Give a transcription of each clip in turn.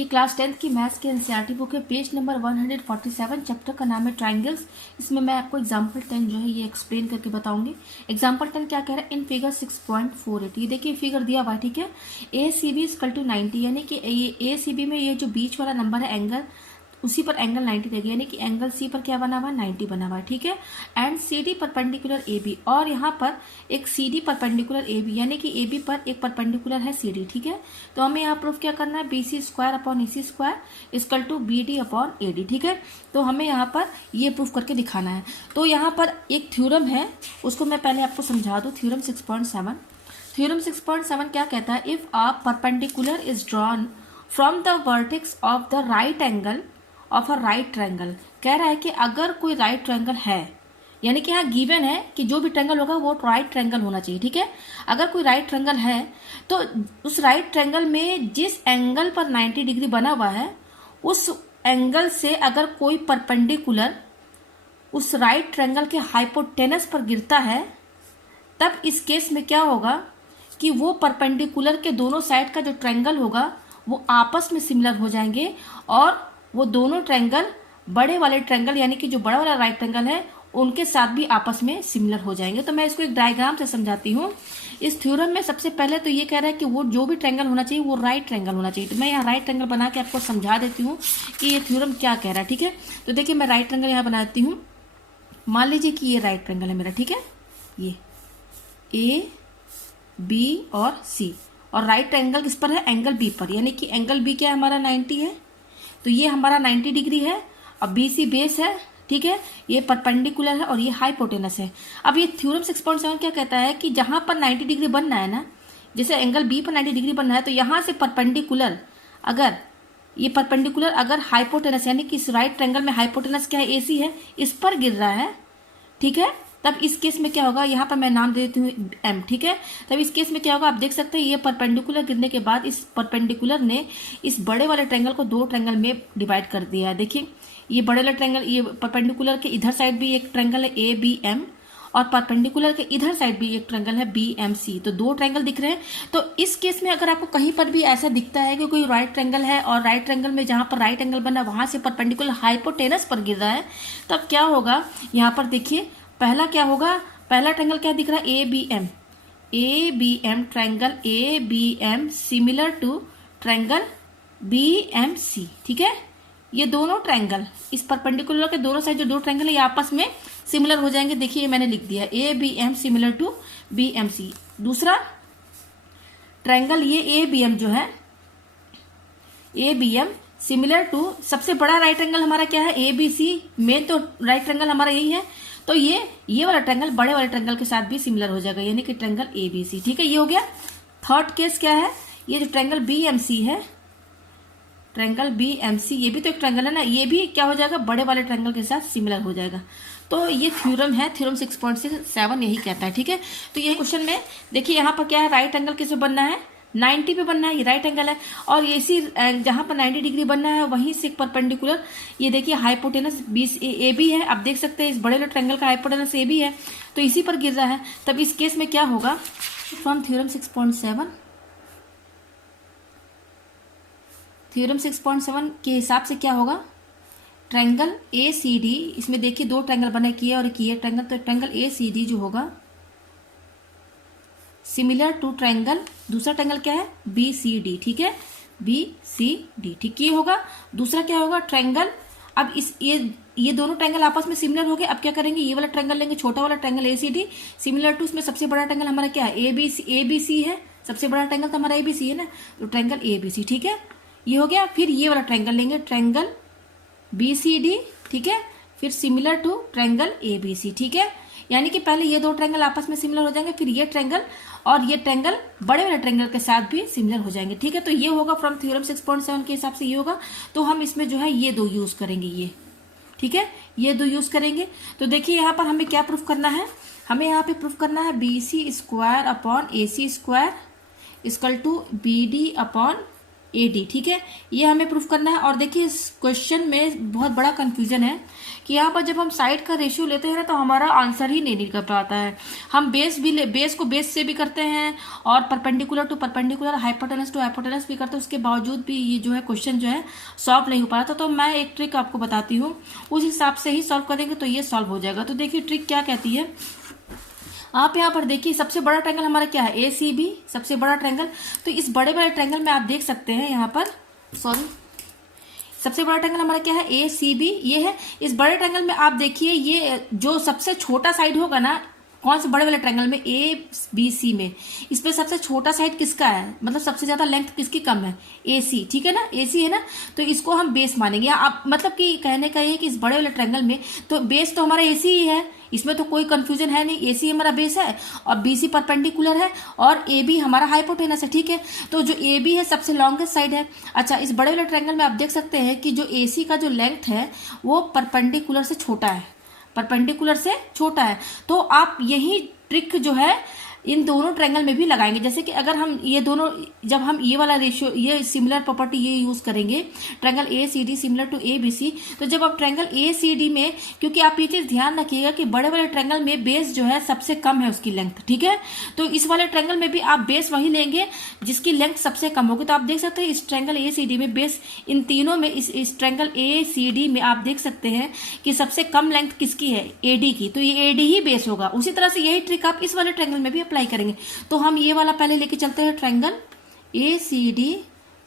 ये class 10th की maths के एनसीईआरटी बुक है, पेज नंबर 147, चैप्टर का नाम है ट्राइंगल्स। इसमें मैं आपको एग्जांपल 10 जो है ये एक्सप्लेन करके बताऊंगी। एग्जांपल 10 क्या कह रहा है, इन फिगर 6.48 ये देखिए फिगर दिया हुआ है, ठीक है। ए सी बी इक्वल टू 90, यानी कि ए सी बी में ये जो बीच वाला नंबर है एंगल, उसी पर एंगल 90 लगेगा, यानी कि एंगल सी पर क्या बना हुआ है, 90 बना हुआ है, ठीक है। And C D perpendicular A B, और यहाँ पर एक C D perpendicular A B, यानी कि ए बी पर एक परपेंडिकुलर है सी डी, ठीक है। तो हमें यहाँ प्रूफ क्या करना है, B C square upon A C square equal to B D upon A D, ठीक है। तो हमें यहाँ पर ये प्रूफ करके दिखाना है। तो यहाँ पर एक थ्योरम है, उसको मैं पहले आपको समझा दूँ। थ्योरम 6.7, थ्योरम 6.7 क्या कहता है, if a perpendicular is drawn from the vertex of the right angle of a right triangle, कह रहा है कि अगर कोई राइट ट्रायंगल है, यानी कि यहाँ गिवन है कि जो भी ट्रायंगल होगा वो राइट ट्रायंगल होना चाहिए, ठीक है। अगर कोई राइट ट्रायंगल है तो उस राइट ट्रायंगल में जिस एंगल पर 90 डिग्री बना हुआ है उस एंगल से अगर कोई परपेंडिकुलर उस राइट ट्रायंगल के हाइपोटेनस पर गिरता है, तब इस केस में क्या होगा कि वो परपेंडिकुलर के दोनों साइड का जो ट्रायंगल होगा वो आपस में सिमिलर हो जाएंगे, और वो दोनों ट्रायंगल बड़े वाले ट्रायंगल, यानी कि जो बड़ा वाला राइट ट्रायंगल है उनके साथ भी आपस में सिमिलर हो जाएंगे। तो मैं इसको एक डायग्राम से समझाती हूँ। इस थ्योरम में सबसे पहले तो ये कह रहा है कि वो जो भी ट्रायंगल होना चाहिए वो राइट ट्रायंगल होना चाहिए। तो मैं यहाँ राइट ट्रायंगल बना के आपको समझा देती हूँ कि ये थ्योरम क्या कह रहा है, ठीक है। तो देखिए मैं राइट ट्रायंगल यहाँ बना देती हूँ। मान लीजिए कि ये राइट ट्रायंगल है मेरा, ठीक है, ये ए बी और सी, और राइट ट्रायंगल किस पर है, एंगल बी पर, यानी कि एंगल बी क्या है हमारा 90 है, तो ये हमारा 90 डिग्री है। अब बी सी बेस है, ठीक है, ये परपेंडिकुलर है और ये हाइपोटेनस है। अब ये थ्योरम 6.7 क्या कहता है कि जहां पर 90 डिग्री बनना है ना, जैसे एंगल बी पर 90 डिग्री बनना है, तो यहां से परपेंडिकुलर अगर ये परपेंडिकुलर अगर हाइपोटेनस, यानी कि इस राइट ट्रायंगल में हाइपोटेनस क्या है, ए सी है, इस पर गिर रहा है, ठीक है, तब इस केस में क्या होगा, यहाँ पर मैं नाम दे देती हूँ एम, ठीक है। तब इस केस में क्या होगा, आप देख सकते हैं ये परपेंडिकुलर गिरने के बाद इस परपेंडिकुलर ने इस बड़े वाले ट्रायंगल को दो ट्रायंगल में डिवाइड कर दिया है। देखिए ये बड़े वाला ट्रायंगल, ये परपेंडिकुलर के इधर साइड भी एक ट्रायंगल है ए बी एम, और परपेंडिकुलर के इधर साइड भी एक ट्रायंगल है बी एम सी, तो दो ट्रायंगल दिख रहे हैं। तो इस केस में अगर आपको कहीं पर भी ऐसा दिखता है कि कोई राइट ट्रायंगल है और राइट ट्रायंगल में जहां पर राइट एंगल बना वहां से परपेंडिकुलर हाइपोटेनस पर गिर रहा है, तब क्या होगा, यहाँ पर देखिए पहला क्या होगा, पहला ट्रायंगल क्या दिख रहा है, A B M triangle A B M similar to triangle B M C, ठीक है। ये दोनों ट्रायंगल इस परपेंडिकुलर के दोनों साइड जो दो ट्रायंगल है ये आपस में सिमिलर हो जाएंगे। देखिए ये मैंने लिख दिया A B M similar to B M C. दूसरा ट्रायंगल ये ए बी एम जो है, A B M similar to सबसे बड़ा राइट एंगल हमारा क्या है, ए बी सी, मेन तो राइट एंगल हमारा यही है, तो ये वाला ट्रायंगल बड़े वाले ट्रायंगल के साथ भी सिमिलर हो जाएगा, यानी कि ट्रायंगल ए बी सी, ठीक है। ये हो गया। थर्ड केस क्या है, ये जो ट्रायंगल बी एम सी है, ट्रायंगल बी एम सी, ये भी तो एक ट्रायंगल है ना, ये भी क्या हो जाएगा, बड़े वाले ट्रायंगल के साथ सिमिलर हो जाएगा। तो ये थ्योरम है, थ्योरम 6.7 यही कहता है, ठीक है। तो ये क्वेश्चन में देखिए यहाँ पर क्या है, राइट एंगल किस पे बनना है, 90 पे बनना है, ये राइट एंगल है, और ये इसी जहां पर 90 डिग्री बनना है वहीं से एक परपेंडिकुलर, ये देखिए हाइपोटेनस ए बी है, आप देख सकते हैं इस बड़े वाले ट्रायंगल का हाइपोटेनस ए बी है, तो इसी पर गिर रहा है। तब इस केस में क्या होगा, फ्रॉम थ्योरम 6.7, थ्योरम 6.7 के हिसाब से क्या होगा, ट्रायंगल ए सी डी, इसमें देखिए दो ट्रायंगल बने किए और किए ट्रायंगल, तो ट्रायंगल ए सी डी जो होगा सिमिलर टू ट्रायंगल, दूसरा ट्रायंगल क्या है, बी सी डी, ठीक है, बी सी डी, ठीक, ये होगा। दूसरा क्या होगा, ट्रायंगल, अब इस ये दोनों ट्रायंगल आपस में सिमिलर हो गए। अब क्या करेंगे, ये वाला ट्रायंगल लेंगे, छोटा वाला triangle A C D similar to, इसमें सबसे बड़ा ट्रायंगल हमारा क्या है, ए बी सी है, सबसे बड़ा ट्रायंगल तो हमारा ए बी सी है ना, तो ट्रायंगल ए बी सी, ठीक है, ये हो गया। फिर ये वाला ट्रायंगल लेंगे, ट्रायंगल बी सी डी, ठीक है, फिर similar to triangle A B C, ठीक है। यानी कि पहले ये दो ट्रायंगल आपस में सिमिलर हो जाएंगे, फिर ये ट्रायंगल और ये ट्रायंगल बड़े वाले ट्रायंगल के साथ भी सिमिलर हो जाएंगे, ठीक है। तो ये होगा फ्रॉम थ्योरम 6.7 के हिसाब से ये होगा। तो हम इसमें जो है ये दो यूज करेंगे, ये ठीक है, ये दो यूज करेंगे। तो देखिए यहाँ पर हमें क्या प्रूफ करना है, हमें यहाँ पे प्रूफ करना है B C square upon A C square equal to B D upon AD, ठीक है, ये हमें प्रूफ करना है। और देखिए इस क्वेश्चन में बहुत बड़ा कंफ्यूजन है कि यहाँ पर जब हम साइड का रेशियो लेते हैं ना तो हमारा आंसर ही नहीं निकल पाता है। हम बेस को बेस से भी करते हैं और perpendicular to perpendicular, hypotenuse to hypotenuse भी करते हैं, उसके बावजूद भी ये जो है क्वेश्चन जो है सॉल्व नहीं हो पा रहा था। तो मैं एक ट्रिक आपको बताती हूँ, उस हिसाब से ही सॉल्व करेंगे तो ये सॉल्व हो जाएगा। तो देखिए ट्रिक क्या कहती है, आप यहाँ पर देखिए सबसे बड़ा ट्रायंगल हमारा क्या है, ACB, सबसे बड़ा ट्रायंगल। तो इस बड़े बड़े ट्रायंगल में आप देख सकते हैं यहाँ पर, सॉरी, सबसे बड़ा ट्रायंगल हमारा क्या है, ACB, ये है। इस बड़े ट्रायंगल में आप देखिए ये जो सबसे छोटा साइड होगा ना, कौन से बड़े वाले ट्रायंगल में, ABC में, इस पे सबसे छोटा साइड किसका है, मतलब सबसे ज्यादा लेंथ किसकी कम है, AC, ठीक है ना, AC है ना, तो इसको हम बेस मानेंगे। आप मतलब कि कहने का ये कि इस बड़े वाले ट्रायंगल में तो बेस तो हमारा AC ही है, इसमें तो कोई कंफ्यूजन है नहीं, AC हमारा बेस है और BC परपेंडिकुलर है और AB हमारा हाइपोटेनस है, ठीक है। तो जो AB है सबसे लॉन्गेस्ट साइड है। अच्छा, इस बड़े वाले ट्रायंगल में आप देख सकते हैं कि जो AC का जो लेंथ है वो परपेंडिकुलर से छोटा है, परपेंडिकुलर से छोटा है। तो आप यही ट्रिक जो है इन दोनों ट्रायंगल में भी लगाएंगे। जैसे कि अगर हम ये दोनों, जब हम ये वाला रेशियो, ये सिमिलर प्रॉपर्टी ये यूज करेंगे, triangle ACD similar to ABC, तो जब आप ट्रायंगल ACD में, क्योंकि आप ये चीज ध्यान रखिएगा कि बड़े वाले ट्रायंगल में बेस जो है सबसे कम है उसकी लेंथ, ठीक है। तो इस वाले ट्रायंगल में भी आप बेस वही लेंगे जिसकी लेंथ सबसे कम होगी। तो आप देख सकते हैं इस ट्रायंगल ACD में बेस, इन तीनों में, इस ट्रायंगल ACD में आप देख सकते हैं कि सबसे कम लेंथ किसकी है, AD की, तो ये AD ही बेस होगा। उसी तरह से यही ट्रिक आप इस वाले ट्रायंगल में भी अप्लाई करेंगे। तो हम ये वाला पहले लेके चलते हैं, triangle ACD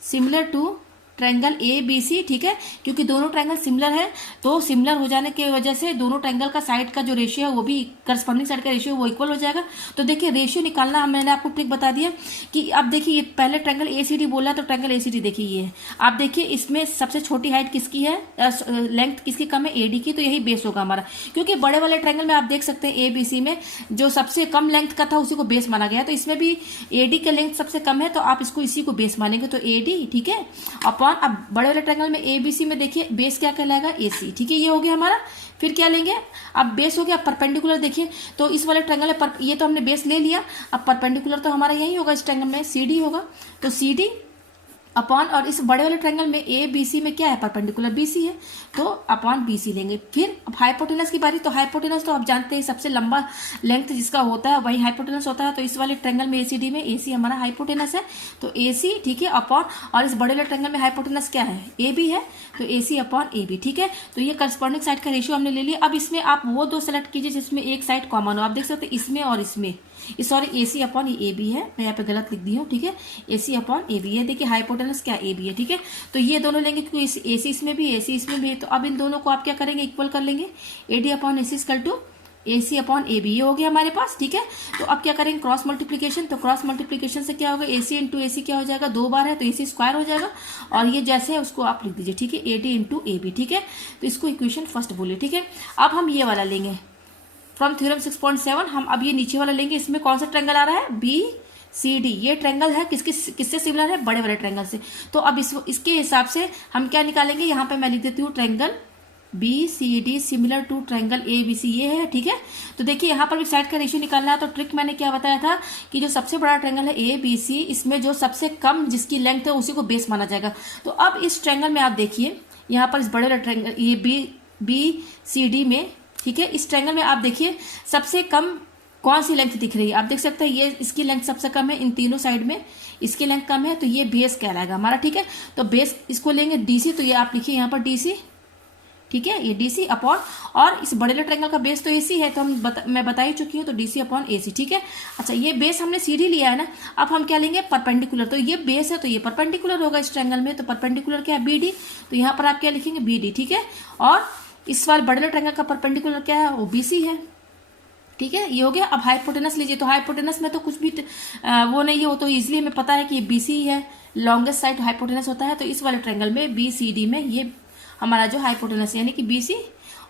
similar to triangle ABC, ठीक है, क्योंकि दोनों ट्रायंगल सिमिलर है, तो सिमिलर हो जाने की वजह से दोनों ट्रायंगल का साइड का जो रेशियो है वो भी करस्पॉन्डिंग साइड का रेशियो वो इक्वल हो जाएगा। तो देखिए रेशियो निकालना मैंने आपको ट्रिक बता दिया कि अब देखिए ये पहले ट्रायंगल ACD बोला है, तो ट्रायंगल ACD देखिए ये है, आप देखिए इसमें सबसे छोटी हाइट किसकी है, लेंथ किसकी कम है, AD की, तो यही बेस होगा हमारा। क्योंकि बड़े वाले ट्रायंगल में आप देख सकते हैं ABC में जो सबसे कम लेंथ का था उसी को बेस माना गया, तो इसमें भी AD का लेंथ सबसे कम है, तो आप इसको इसी को बेस मानेंगे, तो AD, ठीक है, अपॉन, अब बड़े वाले ट्रायंगल में ABC में देखिए बेस क्या कहलाएगा, AC, ठीक है, ये हो गया हमारा। फिर क्या लेंगे, अब बेस हो गया, परपेंडिकुलर देखिए, तो इस वाले ट्रायंगल में ये तो हमने बेस ले लिया, अब परपेंडिकुलर तो हमारा यही होगा, इस ट्रायंगल में CD होगा, तो CD अपॉन, और इस बड़े वाले ट्रायंगल में ABC में क्या है, परपेंडिकुलर BC है, तो अपॉन BC लेंगे। फिर अब हाइपोटेनस की बारी, तो हाइपोटेनस तो आप जानते हैं सबसे लंबा लेंथ जिसका होता है वही हाइपोटेनस होता है। तो इस वाले ट्रायंगल में ACD में AC हमारा हाइपोटेनस है, तो AC, ठीक है, अपॉन, और इस बड़े वाले ट्रायंगल में हाइपोटेनस क्या है, AB है, तो AC अपॉन AB, ठीक है। तो ये करस्पॉन्डिंग साइड का रेशियो हमने ले लिया। अब इसमें आप वो दो सेलेक्ट कीजिए जिसमें एक साइड कॉमन हो, आप देख सकते हैं इसमें और इसमें, सॉरी AC अपॉन ये AB है, मैं यहाँ पे गलत लिख दी हूँ, ठीक है, AC अपॉन AB है, देखिए हाइपोटेनस क्या AB है, ठीक है। तो ये दोनों लेंगे क्योंकि AC इसमें भी, AC इसमें भी है, तो अब इन दोनों को आप क्या करेंगे, इक्वल कर लेंगे, AD upon AC equal to AC upon AB, ये हो गया हमारे पास, ठीक है। तो अब क्या करेंगे, क्रॉस मल्टीप्लीकेशन, तो क्रॉस मल्टीप्लीकेशन से क्या होगा, AC इंटू AC क्या हो जाएगा, 2 बार है तो AC स्क्वायर हो जाएगा, और ये जैसे है उसको आप लिख दीजिए, ठीक है, AD इंटू AB, ठीक है। तो इसको इक्वेशन फर्स्ट बोलिए, ठीक है। अब हम ये वाला लेंगे फ्रॉम थ्योरम 6.7, हम अब ये नीचे वाला लेंगे, इसमें कौन सा ट्रायंगल आ रहा है, BCD, ये ट्रायंगल है किससे सिमिलर है, बड़े वाले ट्रायंगल से। तो अब इसके हिसाब से हम क्या निकालेंगे, यहाँ पे मैं लिख देती हूँ triangle BCD similar to triangle ABC, ये है, ठीक है। तो देखिए यहाँ पर भी साइड का रेशियो निकालना है, तो ट्रिक मैंने क्या बताया था कि जो सबसे बड़ा ट्रायंगल है ABC, इसमें जो सबसे कम जिसकी लेंथ है उसी को बेस माना जाएगा। तो अब इस ट्रायंगल में आप देखिए यहाँ पर इस बड़े वाले ट्रायंगल ये BCD में, ठीक है, इस ट्रायंगल में आप देखिए सबसे कम कौन सी लेंथ दिख रही है, आप देख सकते हैं ये इसकी लेंथ सबसे कम है, इन तीनों साइड में इसकी लेंथ कम है, तो ये बेस कहलाएगा हमारा, ठीक है। तो बेस इसको लेंगे DC, तो ये आप लिखिए यहाँ पर DC, ठीक है, ये DC अपॉन, और इस बड़े वाले ट्रायंगल का बेस तो AC है, तो मैं बता ही चुकी हूँ, तो DC अपॉन AC, ठीक है। अच्छा, ये बेस हमने CD लिया है ना, अब हम क्या लेंगे, परपेंडिकुलर, तो ये बेस है तो ये परपेंडिकुलर होगा इस ट्रायंगल में, तो परपेंडिकुलर क्या है, BD, तो यहाँ पर आप क्या लिखेंगे, BD, ठीक है। और इस वाले बड़े वाले ट्रायंगल का परपेंडिकुलर क्या है, वो BC है, ठीक है, ये हो गया। अब हाइपोटेनस लीजिए, तो हाइपोटेनस में तो कुछ भी वो नहीं है, वो तो इजीली हमें पता है कि ये BC है, लॉन्गेस्ट साइड हाइपोटेनस होता है, तो इस वाले ट्रायंगल में BCD में ये हमारा जो हाइपोटेनस यानी कि BC,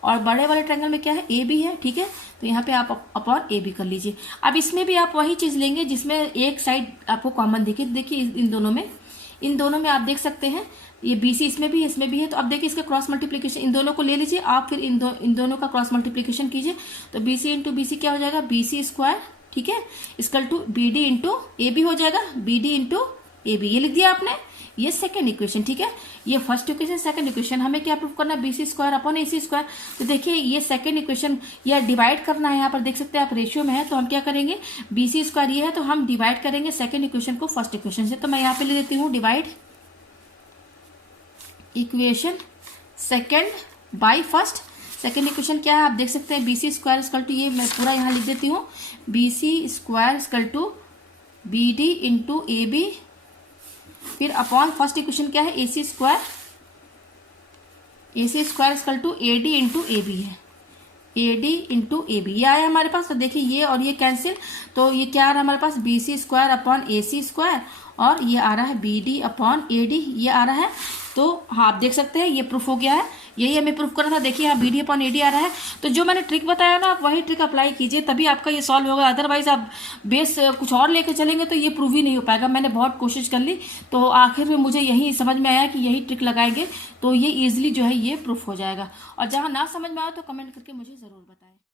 और बड़े वाले ट्रायंगल में क्या है, AB है, ठीक है। तो यहाँ पे आप अपॉन AB कर लीजिए। अब इसमें भी आप वही चीज लेंगे जिसमें एक साइड आपको कॉमन दिखे, देखिए इन दोनों में आप देख सकते हैं ये BC इसमें भी है, इसमें भी है, तो अब देखिए इसका क्रॉस मल्टीप्लीकेशन, इन दोनों को ले लीजिए आप, फिर इन दोनों का क्रॉस मल्टीप्लीकेशन कीजिए, तो BC इंटू BC क्या हो जाएगा, BC स्क्वायर, ठीक है, equal to BD into AB हो जाएगा, BD इंटू AB, ये लिख दिया आपने, ये सेकेंड इक्वेशन, ठीक है। ये फर्स्ट इक्वेशन, सेकेंड इक्वेशन, हमें क्या प्रूव करना है, BC square upon AC square. तो देखिए ये सेकेंड इक्वेशन या डिवाइड करना है, यहाँ पर देख सकते हैं आप रेशियो में है, तो हम क्या करेंगे, BC स्क्वायर ये है तो हम डिवाइड करेंगे सेकेंड इक्वेशन को फर्स्ट इक्वेशन से। तो मैं यहाँ पे ले देती हूँ divide equation second by first. Second equation क्या है आप देख सकते हैं, BC स्क्वायर इक्वल टू, ये मैं पूरा यहाँ लिख देती हूँ, BC square equal to BD into AB, फिर अपॉन फर्स्ट इक्वेशन क्या है, AC square equal to AD into AB है, AD इंटू AB ये आया हमारे पास। तो देखिए ये और ये कैंसिल, तो ये क्या आ रहा है हमारे पास, BC square upon AC square, और ये आ रहा है BD अपॉन AD, ये आ रहा है। तो हाँ आप देख सकते हैं ये प्रूफ हो गया है, यही हमें प्रूफ करना था। देखिए यहाँ BD अपॉन AD आ रहा है। तो जो मैंने ट्रिक बताया ना, आप वही ट्रिक अप्लाई कीजिए, तभी आपका ये सॉल्व होगा। अदरवाइज आप बेस कुछ और लेके चलेंगे तो ये प्रूव ही नहीं हो पाएगा। मैंने बहुत कोशिश कर ली, तो आखिर में मुझे यही समझ में आया कि यही ट्रिक लगाएंगे तो ये ईजिली जो है ये प्रूफ हो जाएगा। और जहाँ ना समझ में आया तो कमेंट करके मुझे ज़रूर बताएं।